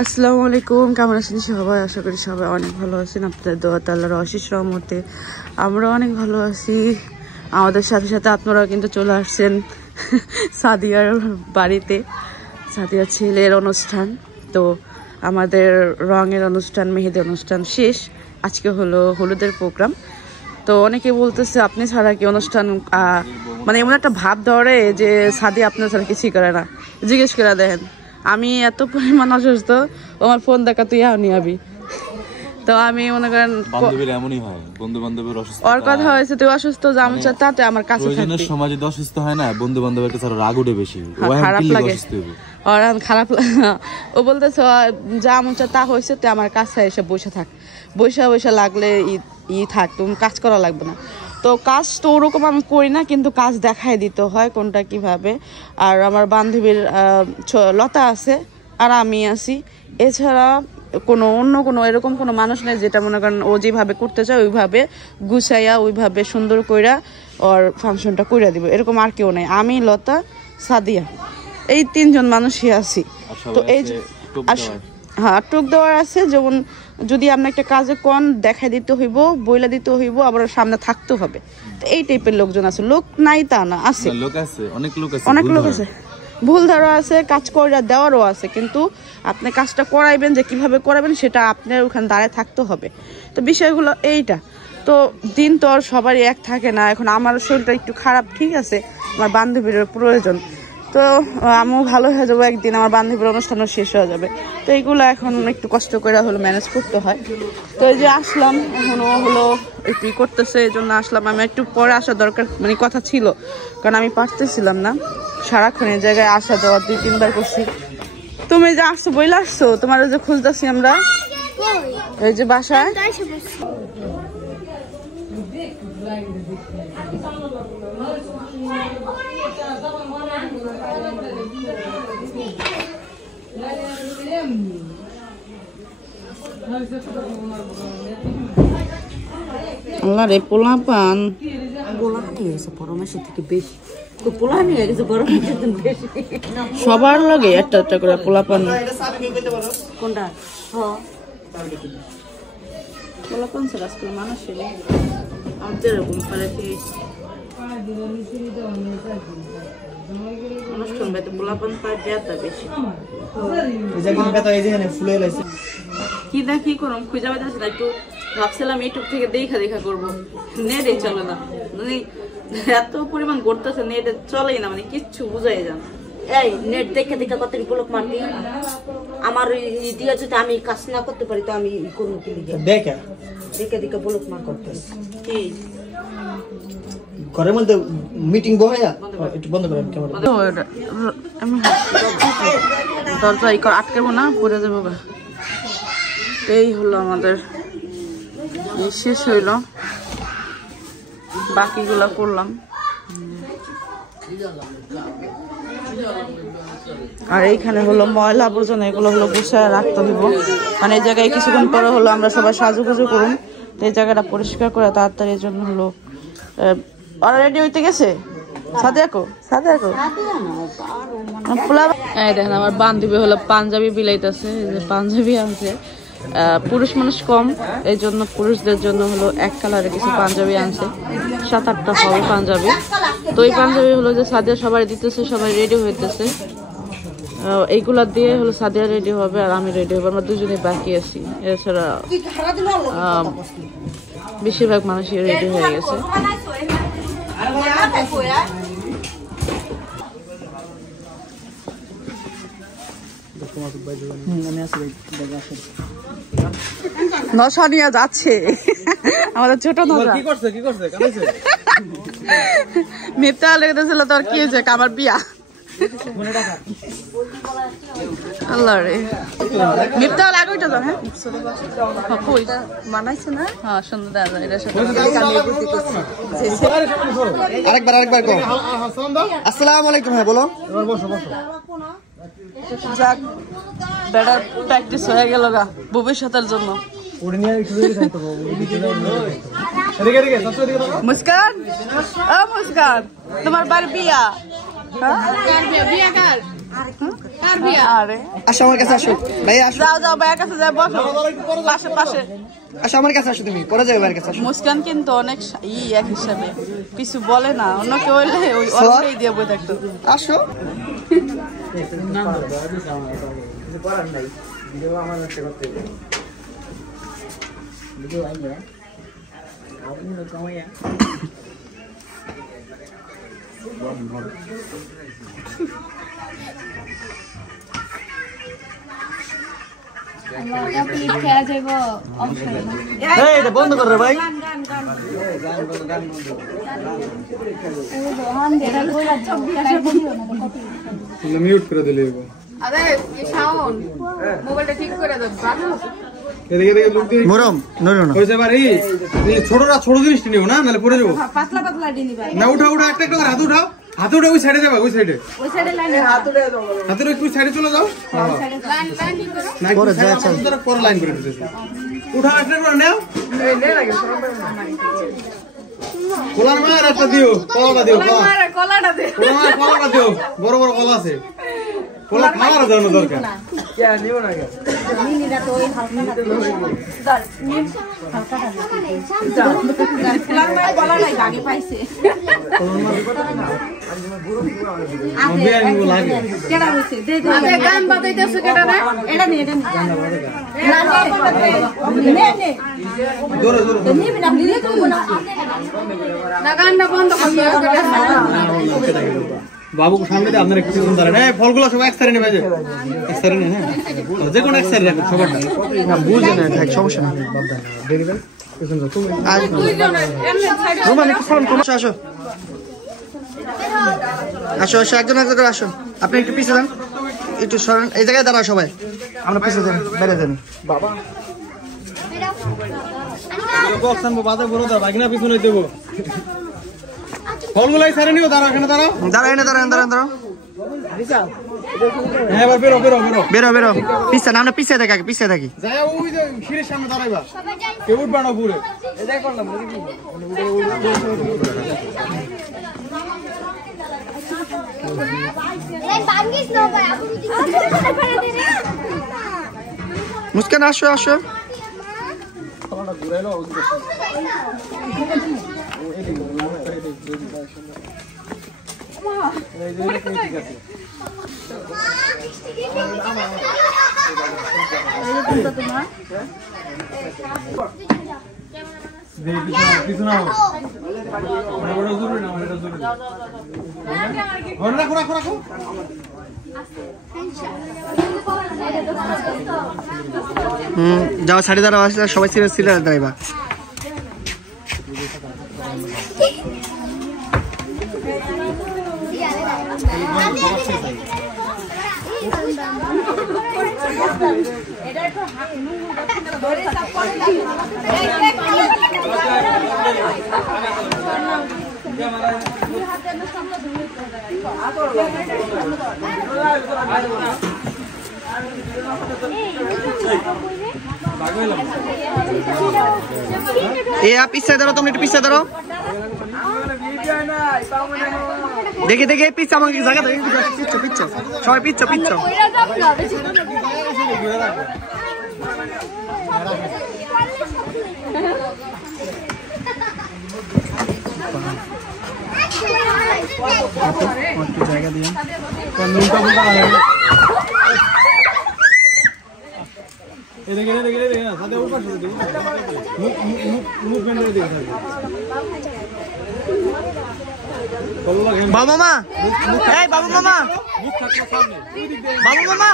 আসসালামু আলাইকুম, কেমন আছেন সবাই? আশা করি সবাই অনেক ভালো আছেন। আপনাদের দোয়াতে আল্লাহর অশেষ রহমতে আমরা অনেক ভালো আছি। আমাদের সাথে সাথে আপনারাও কিন্তু চলে আসছেন সাদিয়ার বাড়িতে। সাদিয়ার ছেলের অনুষ্ঠান, তো আমাদের রঙের অনুষ্ঠান, মেহেদি অনুষ্ঠান শেষ। আজকে হলো হলুদের প্রোগ্রাম। তো অনেকে বলতেছে আপনি ছাড়া কি অনুষ্ঠান, মানে এমন একটা ভাব ধরে যে সাদিয়া আপনার ছাড়া কিছুই করে না। জিজ্ঞেস করে দেখেন, আমি এত পরিমাণ অসুস্থ, আমার ফোন দেখা তুই আনি আবি। তো আমি মনে করেন এমনই হয়, বন্ধু বান্ধবের অসুস্থ, ওর কথা হয়েছে তুই অসুস্থ, যেমন তাতে আমার কাছে থাকবি। সময় যদি অসুস্থ হয় না, বন্ধু বান্ধবের কাছে রাগ উঠে বেশি, খারাপ লাগে। ওর খারাপ ও বলতেছে যা মন চা তা হয়েছে, তুই আমার কাছে এসে বসে থাক, বসে লাগলে থাক, তুমি কাজ করা লাগবে না। তো কাজ তো ওরকম আমি করি না, কিন্তু কাজ দেখাই দিতে হয় কোনটা কিভাবে। আর আমার বান্ধবীর লতা আছে আর আমি আছি, এছাড়া অন্য কোনো এরকম কোনো মানুষ নেই যেটা মনে করেন ও যেভাবে করতে চায় ওইভাবে গুছাইয়া ওইভাবে সুন্দর কইরা ওর ফাংশনটা কইরা দিব, এরকম আর কেউ নেই। আমি, লতা, সাদিয়া, এই তিনজন মানুষই আছি। তো এই হ্যাঁ, টুক দেওয়ার আছে, যেমন যদি আমরা একটা কাজে কোন দেখাই দিতে হইব, বইলা দিতে হইব, আবার সামনে থাকতে হবে। তো এই টাইপের লোকজন আছে, লোক নাই তা না, আছে অনেক লোক আছে, ভুল ধারা আছে, কাজ করে দেওয়ারও আছে, কিন্তু আপনি কাজটা করাইবেন যে কিভাবে করাবেন সেটা আপনার ওখানে দাঁড়ায় থাকতে হবে। তো বিষয়গুলো এইটা। তো দিন তো আর সবারই এক থাকে না। এখন আমার শরীরটা একটু খারাপ, ঠিক আছে, আমার বান্ধবীর প্রয়োজন, তো আমিও ভালো হয়ে যাবো একদিন, আমার বান্ধবীর অনুষ্ঠানও শেষ হয়ে যাবে। তো এইগুলো এখন একটু কষ্ট করে হলো ম্যানেজ করতে হয়। তো এই যে আসলাম, এখন ও হলো একটু করতেছে, এই জন্য আসলাম। আমি একটু পরে আসার দরকার মানে কথা ছিল, কারণ আমি পারতেছিলাম না সারাক্ষণ এই জায়গায় আসা যাওয়া, 2-3 বার করছি। তুমি যে আসছো বইলে আসছো, তোমার যে খুঁজতেছি আমরা এই যে বাসায়। আল্লাহ রে, পোলা পান সবার লাগে একটা একটা করে পোলা পান। কোনটা পোলা পান স্যার আজকাল মানুষের আমাদের এরকম পারে অনুষ্ঠান বাড়িতে পোলা পান পায় দেয়াটা বেশি। কি দেখ কি করম খুঁজে পাইতেছি না, একটু ভাবছিলাম ইউটিউব থেকে দেখা করবো, নেটে চলে না, মানে এত পরিমাণ ঘুরতেছে, নেটে চলেই না, মানে কিচ্ছু বুঝাই যান। এই নেট দেখে কত ব্লক মারবি, আমার দিয়া যদি আমি কাজ না করতে পারি তো আমি করবো কি? দেখে ব্লক মার করতেছি কি ঘরের মধ্যে মিটিং বহায়া একটু বন্ধ করেন ক্যামেরা। দরজা আটকাবো না, পড়ে যাবো। এই হলো আমাদের শেষ হইল, বাকিগুলা করলাম। আর এইখানে হলো ময়লা আবর্জনা, এগুলো হলো গুছায় রাখতে হইব, মানে এই জায়গায় কিছুক্ষণ পরে হলো আমরা সবাই সাজুগুজু করুন, তো এই জায়গাটা পরিষ্কার করে তাড়াতাড়ি। এর জন্য হলো ওরা রেডি হইতে গেছে। দেখেন আমার বান্ধবী হলো পাঞ্জাবি বিলাইতেছে, পাঞ্জাবি আনছে। পুরুষ মানুষ কম, এই জন্য পুরুষদের জন্য হলো এক কালারে কিছু পাঞ্জাবি আনছে, 7-8টা হবে পাঞ্জাবি। তো এই পাঞ্জাবি হলো যে সাদিয়া সবাই দিতেছে, সবাই রেডি হইতেছে। এইগুলা দিয়ে হলো সাদিয়া রেডি হবে আর আমি রেডি হবো, আমরা দুজনে বাকি আছি। এছাড়া বেশিরভাগ মানুষই রেডি হয়ে গেছে। নশা নিয়ে যাচ্ছে আমাদের ছোট নশা। মিথ্যা লেগেছিল তোর, কি হয়েছে? আমার বিয়া। আল্লাহ রে, মিথ্যা লাগাইটা জান। হ্যাঁ মানাইছে না? হ্যাঁ সুন্দর। আরেকবার কো। আসসালামু আলাইকুম। হ্যাঁ বলো। যাক, বেটার প্র্যাকটিস হয়ে গেল গা ভবিষ্যতের জন্য। মুস্কান, ও মুস্কান, তোমার বাড়ি বিয়া? আরে আসো আমার কাছে আসো ভাই, আসো যাও যাও ভাইয়ের কাছে যাই, বসো পাশে পাশে। আসো আমার কাছে আসো, তুমি পরে যাবে ভাইয়ের কাছে আসো। মুস্কান কিন্তু অনেক এক হিসাবে কিছু বলে না, অন্য কেউ হইলে ওই অল্পই দিয়ে বই থাকতো। আসো এটা বন্ধ কর রে ভাই। মিউট করে দিলে আরে সাউন্ড মোবাইলটা ঠিক করে দাও। এদিকে এদিকে লোক দিয়ে মরম নড়ো না। হয়েছে এবার এই ছোটরা ছোট জিনিসটা নিও না, নাহলে পড়ে যাবো। পাতলা পাতলা ডিনি ভাই, না উঠা উঠা একটা একটা করে হাত উঠাও, হাত উঠে ওই সাইডে যাবা, ওই সাইডে ওই সাইডে লাইনে হাতের একটু সাইডে চলে যাও। লাইন লাইন ঠিক করো। না একটু সাইডে আপনারা পরে লাইন করে দিতেছি। উঠা একটা করে নাও, খোলার মার একটা দিও, কলাটা দিও, কলাটা দে, কলাটা দিও, বড় বড় কলা আছে, কলা খাওয়ার জন্য দরকার। মিনিরা তো ওই হালকা কলাটাই আগে পাইছে। লাগে কেডা হইছে দে দে আরে গান বাজাইতেছো কেডা না? এটা নে এটা নে জোরে জোরে নিবি না নিলে তো না না গানটা বন্ধ করতে হবে। বাবু সামনে দিয়ে আপনারা কিছু দাঁড়ান। এই ফলগুলো সব এক সাইডে নেবে, যে এক সাইডে নেই। হ্যাঁ, যে কোনো এক সাইডে রাখো সবারটা। না বুঝে না, থাক সমস্যা নেই। দেখবেন পেছন যাও তুমি। আর রোমান একটু ফোন করো। আসো আসো আসো, একজন একজন করে আসো। আপনি একটু পিছিয়ে যান, একটু সরেন, এই জায়গায় দাঁড়াও সবাই। আমরা পিছিয়ে যান, বেড়ে যান। বক্স আনবো, বাদে বড় দাও, বাকিনা পিছনে দেবো। ফলগুলো এই সাইডে নিও, দাঁড়াও, এখানে দাঁড়াও। দাঁড়াও এনে দাঁড়ান দাঁড়ান দাঁড়াও। হ্যাঁ, এবার বেরো বেরো বেরো। বেরো বেরো, পিছিয়ে না, আমরা পিছিয়ে থাকি, পিছিয়ে থাকি। যাই ওই যে সিঁড়ির সামনে দাঁড়াইবা, কেউ উঠবা না পুরে। মুস্কান আসো আসো। পিছনে রাখো রাখো রাখো। যাও সাড়ে দাঁড়াও, আসলে সবাই সিরিয়াস সিরিয়াস দাঁড়াইবা। এ आप পিছে দাঁড়াও, তুমি একটু পিছে দাঁড়াও। দেখে দেখে পিছে, আমাকে জায়গা দাও, পিচ্ছো পিচ্ছো সবাই, পিচ্ছো পিচ্ছো। জায়গা দিয়ে বাবু মামা, এই বাবু মামা, বাবু মামা।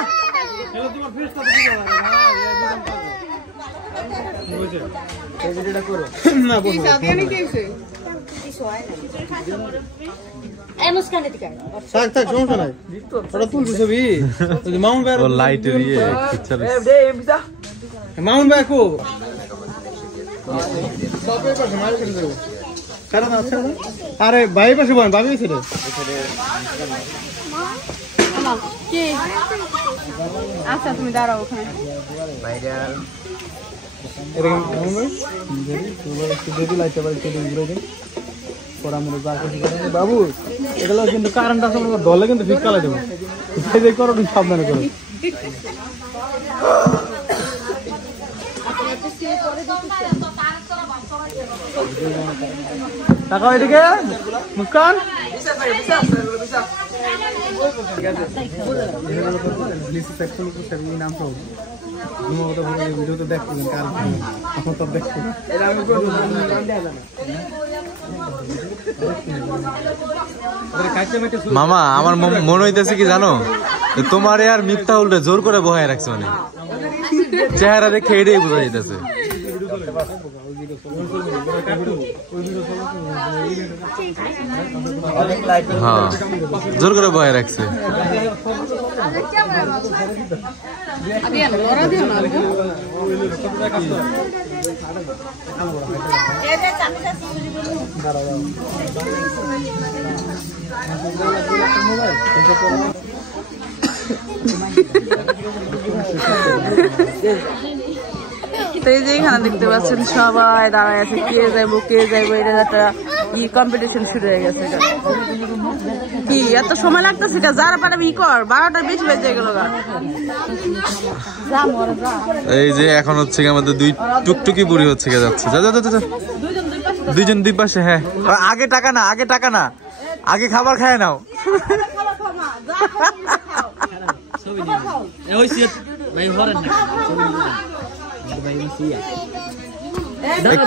মুস্কান এদিকে থাক থাক, সমস্যা নাই, ওটা তুলছি ছবি। মামুন ভাই লাইটের মামুন ভাই কো আরে ভাই পাশে বলেন, ভাবি ছিল আচ্ছা তুমি দাঁড়াও ওখানে। এরকম কেমন ভাই যদি লাইতে পারে সেটা ঘুরে দিন পরে আমরা যা কিছু করেন বাবু এগুলো কিন্তু কারেন্ট আছে আমরা দলে কিন্তু ফিট কালাই দেবো সেই করো তুমি সাবধানে করো টাকা এদিকে মুস্কান নাম তো ভিডিও তো দেখবেন এখন তো দেখবেন মামা আমার মনে হইতেছে কি জানো তোমার আর মিথ্যা উল্টে জোর করে বহায় রাখছে মানে চেহারা দেখে এটাই বোঝা যাইতেছে হ্যাঁ জোর করে বহায় রাখছে তো এই যে এখানে দেখতে পাচ্ছেন সবাই দাঁড়ায় আছে কে যাইবো এটা একটা কম্পিটিশন শুরু হয়ে গেছে কি এত সময় লাগতেছে যারা পারে কর 12টার বেশি বেজে গেল এই যে এখন হচ্ছে আমাদের দুই টুকটুকি বুড়ি হচ্ছে যাচ্ছে দুইজন দুই পাশে হ্যাঁ আগে টাকা না আগে খাবার খায় নাও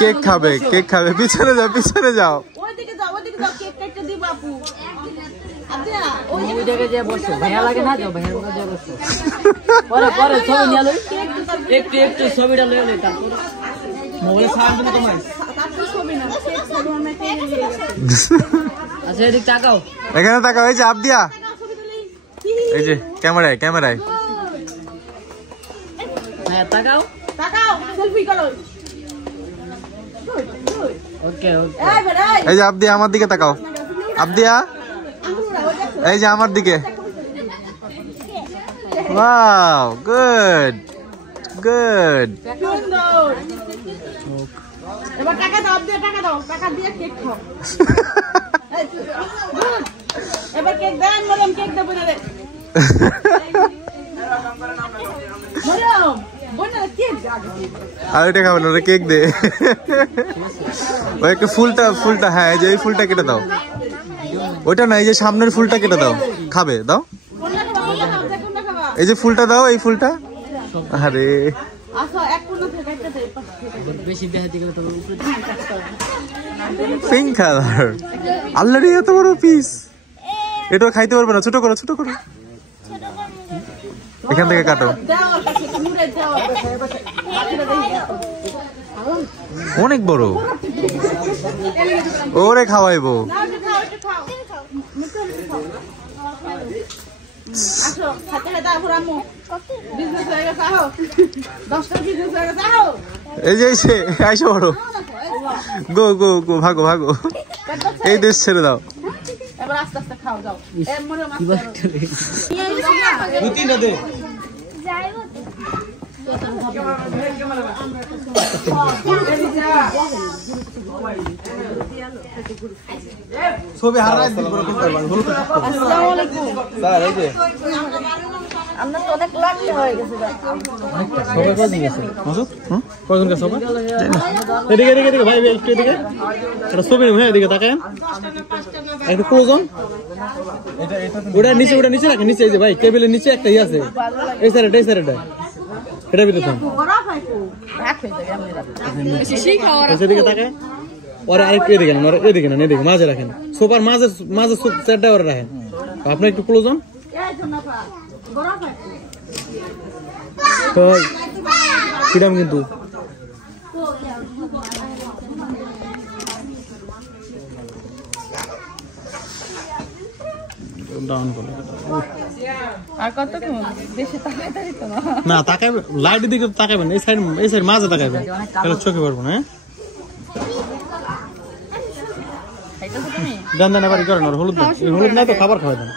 কেক খাবে পিছনে যাও এখানে তাকাও এই যে আবদিয়া এই যে ক্যামেরায় হ্যাঁ তাকাও সেলফি করো ওকে এই যে আবদিয়া আমার দিকে তাকাও আবদিয়া এই যে আমার দিকে ওয়াও গুড এবার টাকা দাও টাকা দিয়ে কেক খাও এবার কেক দেন বললাম কেক দেব না রে আর এটা খাবে না কেক দে ওই একটা ফুলটা হ্যাঁ এই যে এই ফুলটা কেটে দাও ওইটা না এই যে সামনের ফুলটা কেটে দাও খাবে দাও এই যে ফুলটা দাও এই ফুলটা আরে পিঙ্ক কালার অলরেডি এত বড় পিস এটা খাইতে পারবে না ছোট করো এখান থেকে কাটো অনেক বড় ওরে খাওয়াইবো এই যে আইসো বড় গো ভাগো এই দেশ ছেড়ে দাও এবার আস্তে আস্তে খাও যাও ছবি হারাই দিই পুরো করতে পারবো আসসালামু আলাইকুম স্যার এই যে আমরা তো অনেক লাগতে হয়ে গেছে সবাই কজন গেছে মাসুদ কজন গেছে সবাই এদিকে ভাই একটু এদিকে এটা ছবি হ্যাঁ এদিকে তাকায় একটু কজন ওটা নিচে রাখেন নিচে এই যে ভাই টেবিলের নিচে একটা ই আছে এই সাইডে এটা ভিতরে থাম এদিকে তাকায় ওরা আরেকটু এদিকে না এদিকে মাঝে রাখেন সোফার মাঝে চেয়ারটা ওরা রাখেন আপনি একটু ক্লোজ হন তো কিরাম কিন্তু ডাউন করে আর কত বেশি তাকাই তো না তাকাইবে লাইটের দিকে তাকাইবেন এই সাইড মাঝে তাকাইবেন তাহলে চোখে পড়বো না দেন এবার করেন হলুদ নাই তো খাবার খাওয়াই দেন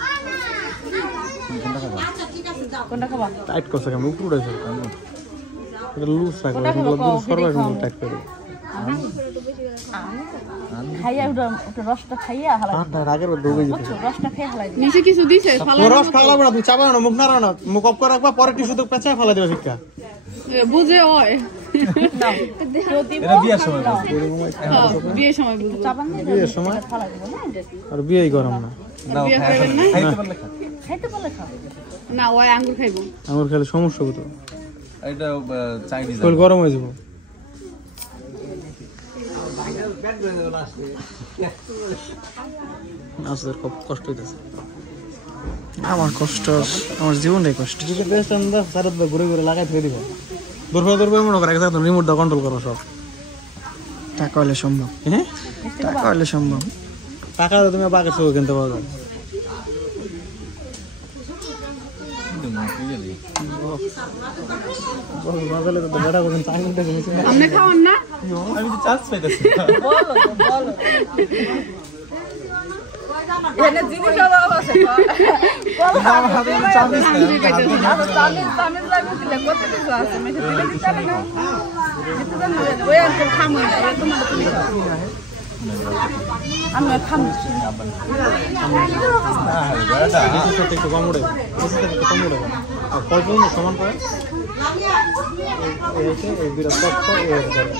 কোনটা খাবা টাইট করছে কেমন উপরে এটা লুজ রাখো এগুলো পুরো সর্বনিম্ন টাইট করে খাইয়া ওটা রসটা খাইয়া হালা আর আগের ডুবে যেত রসটা খেয়ে হালাই নিচে কিছু দিছে রস ফালাবো না তুমি চাবাও না মুখ নাড়াও না মুখ অফ করে রাখবা পরে টিস্যু তো পেঁচায় ফালা দেবে শিক্ষা বুঝে হয় এটা বিয়ের সময় বিয়ের সময় বুঝবো বিয়ের সময় আর বিয়েই গরম না বিয়ে করবেন না খাইতে পারলে খাও না ওই আঙ্গুর খাইবো আমার খেলে সমস্যা হতো এটা চাইনিজ শরীর গরম হয়ে যাবো আসলে খুব কষ্ট হইতেছে আমার কষ্ট আমার জীবনে কষ্ট বেস্ট আমরা সারা ঘুরে ঘুরে লাগাই ফেলে দিব দূর মনে করে একদম রিমোট দা কন্ট্রোল করো সব টাকা হলে সম্ভব হ্যাঁ টাকা হলে সম্ভব টাকা তুমি বাকি সব কিনতে পারবে বাজারে তো বড় করে চাই নিতে গেছি আপনি খাওয়ান না আমি তো চান্স পাইতেছি এনে জিনিস অভাব আছে আমার হাতে চান্স তামিল লাগু দিলে কত কিছু আছে মেশে দিলে কি চলে না এত জানো ওই আর খামু না এত মানে তুমি আমি খামু একটু কম উড়ে একটু কম উড়ে কল পর্যন্ত সমান করে এই বিরাট কষ্ট এর করে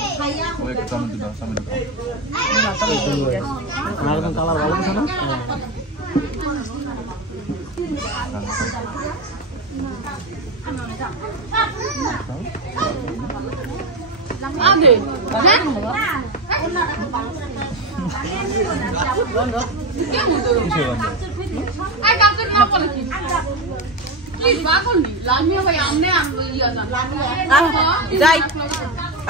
ওই সামনে দাও আর কোন কালার ভালো আছে না আগে আই কাপড় না বলে কি কি বাকলি লামিয়া ভাই আমনে আমনে ইয়া না যাই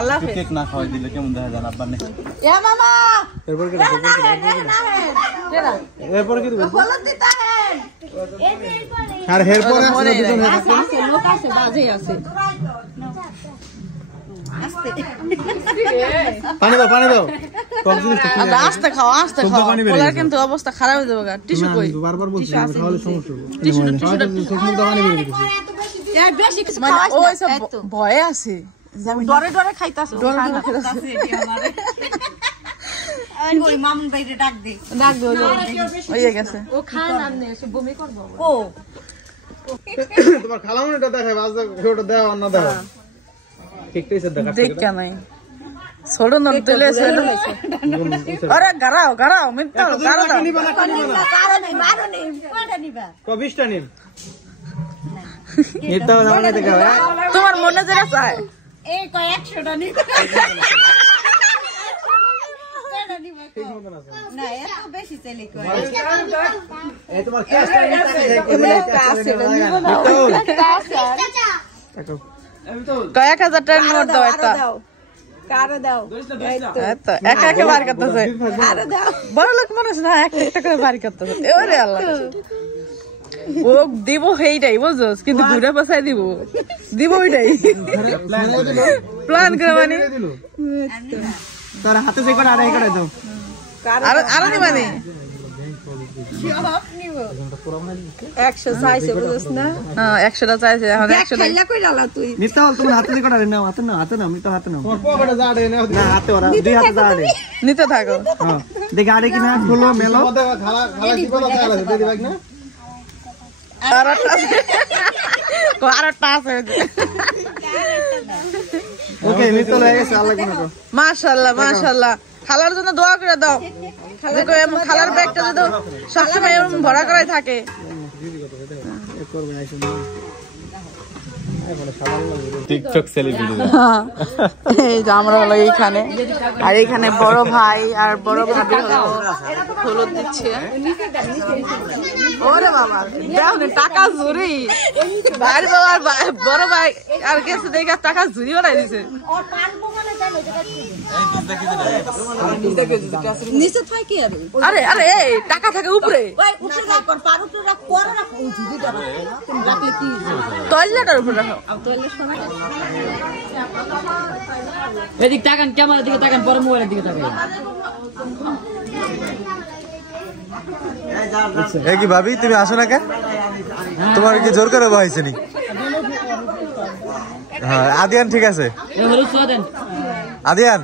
আল্লাহ হাফেজ কেক না খাওয়াই দিলে কেমন দেখা যায় আব্বা নে এ মামা এরপর কি এরপর কি দিবে হলুদ দিতা হেন আর এরপর আছে দুজন আছে লোক আছে বাজে আছে পানি দাও কম জিনিস তো আস্তে খাও বলার কিন্তু অবস্থা খারাপ হয়ে যাবে টিস্যু কই বারবার বলছি তাহলে সমস্যা হবে টিস্যু তো পানি বের দিতেছি এই বেশি কিছু মানে খাওয়াস ওই সব ভয়ে আছে ডরে ডরে খাইতাছ ডরে খাইতাছে ওই মামুন বাইরে ডাক দে ডাক দে হয়ে গেছে ও খান আমনে সে বমি করব ও তোমার খালামুনিটা দেখাই বাজ ওটা দাও না দাও কেকটাই দেখা দেখ নাই ছোড়ো না দিলে আরে গারাও মিন্টা গারাও দাও কারণে মারনে কোনটা নিবা ক 20টা নিন এটাও জানা দেখা তোমার মনে যেটা চায় এই কয় 100টা নিবা না এত বেশি চলে কয় এই তোমার ক্যাশটা কয়েক হাজার টাকার নোট দাও একটা কারে দাও এতো একা একা বার করতেছে বড় লোক মানুষ না একটা করে বার করতেছে ওরে আল্লাহ ও দিব সেইটাই বুঝছস কিন্তু ঘুরে পাছাই দিব ওইটাই প্ল্যান করে মানে তোর হাতে যে করে আড়াই করে দাও আরো নিবানি 100 চাইছে বুঝছ না হ্যাঁ 100টা চাইছে এখন 100 খাইলা কই ডালা তুই নিতে হল তুমি হাতে যে করে নাও হাতে নাও আমি তো হাতে নাও তোমার পকেটে জাড়ে না হাতে ওরা দুই হাতে দাঁড়ে নিতে থাকো হ্যাঁ দেখি আড়ে কিনা খুলো মেলো খালা কি কথা চাইলা দে দিবা না আরেকটা আছে ওকে নিতে হয়ে গেছে আল্লাহ কোন মাশাআল্লাহ খালার জন্য দোয়া করে দাও দেখো এমন খালার ব্যাগটা যদি সবসময় এরকম ভরা করাই থাকে টিকটক সেলিব্রিটি এই যে আমরা হলো এইখানে আর এইখানে বড় ভাই আর বড় ভাবি হলো হলুদ দিচ্ছে ওরে বাবা দেখো টাকা জুরি ভাই বাবা বড় ভাই আর গেছে দেখে টাকা জুরি বানাই দিছে আর পারবো মানে জানো যেটা নিচে থাই কি আরে এই টাকা থাকে উপরে ওই উঠে যাই কর পার উঠে রাখ পরে রাখ ওই ঝুড়িটা রাখলে কি টয়লেটের উপরে রাখো এদিক তাকান ক্যামেরার দিকে তাকান পরে মোবাইলের দিকে তাকান এ কি ভাবি তুমি আসো না কে তোমার কি জোর করে বহাইছে নি হ্যাঁ আদিয়ান ঠিক আছে এ হলুদ ছোঁয়া দেন আদিয়ান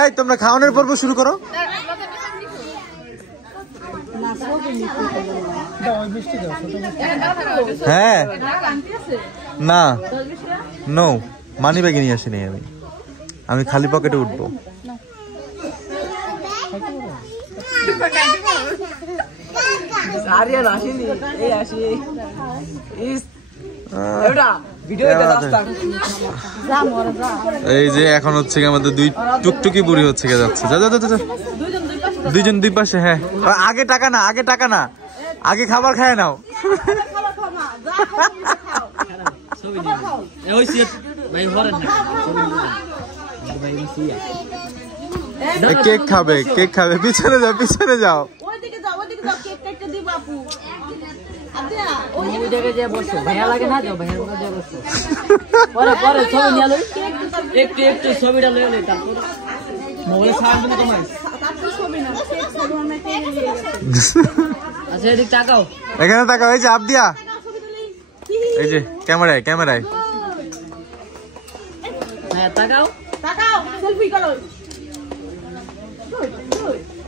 এই তোমরা খাওয়ানোর পর্ব শুরু করো হ্যাঁ না নো মানি ব্যাগে নিয়ে আসিনি আমি খালি পকেটে উঠবো এই যে এখন হচ্ছে আমাদের দুই টুকটুকি বুড়ি হচ্ছে যাচ্ছে যা যা যা দুইজন দুই পাশে হ্যাঁ আগে টাকা না আগে টাকা না আগে খাবার খায় নাও কেক খাবে কেক খাবে পিছনে যাও পিছনে যাও ভাইয়া লাগে না যাও ভাইয়া পরে পরে ছবি নিয়ে লই একটু একটু ছবিটা লই লই তারপর মোবাইল সাউন্ড না তোমার আচ্ছা এদিক তাকাও এখানে তাকাও এই যে আবদিয়া এই যে ক্যামেরায় ক্যামেরায় হ্যাঁ তাকাও তাকাও সেলফি করো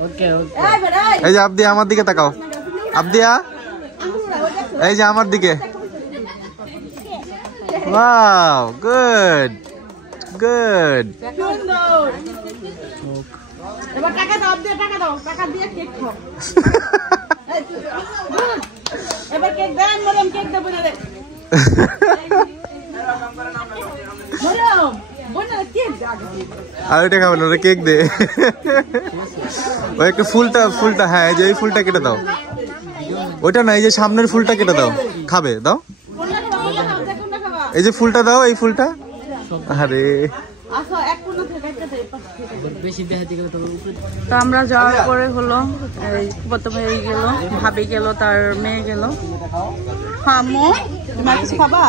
ওকে ওকে এই যে আবদিয়া আমার দিকে তাকাও আবদিয়া এই যে আমার দিকে ওয়াও গুড গুড এবার টাকা দাও টাকা দিয়ে কেক খাও এবার কেক দেন ম্যাডাম কেক দেব না রে ম্যাডাম বনা কেক দাও আর এটা খাবে না কেক দে ওই একটা ফুলটা হ্যাঁ এই যে এই ফুলটা কেটে দাও ওইটা না এই যে সামনের ফুলটা কেটে দাও খাবে দাও এই যে ফুলটা দাও এই ফুলটা আরে তো আমরা যাওয়ার পরে হলো কত ভাই গেল ভাবি গেল তার মেয়ে গেল। হ্যাঁ মো তুমি কিছু খাবা?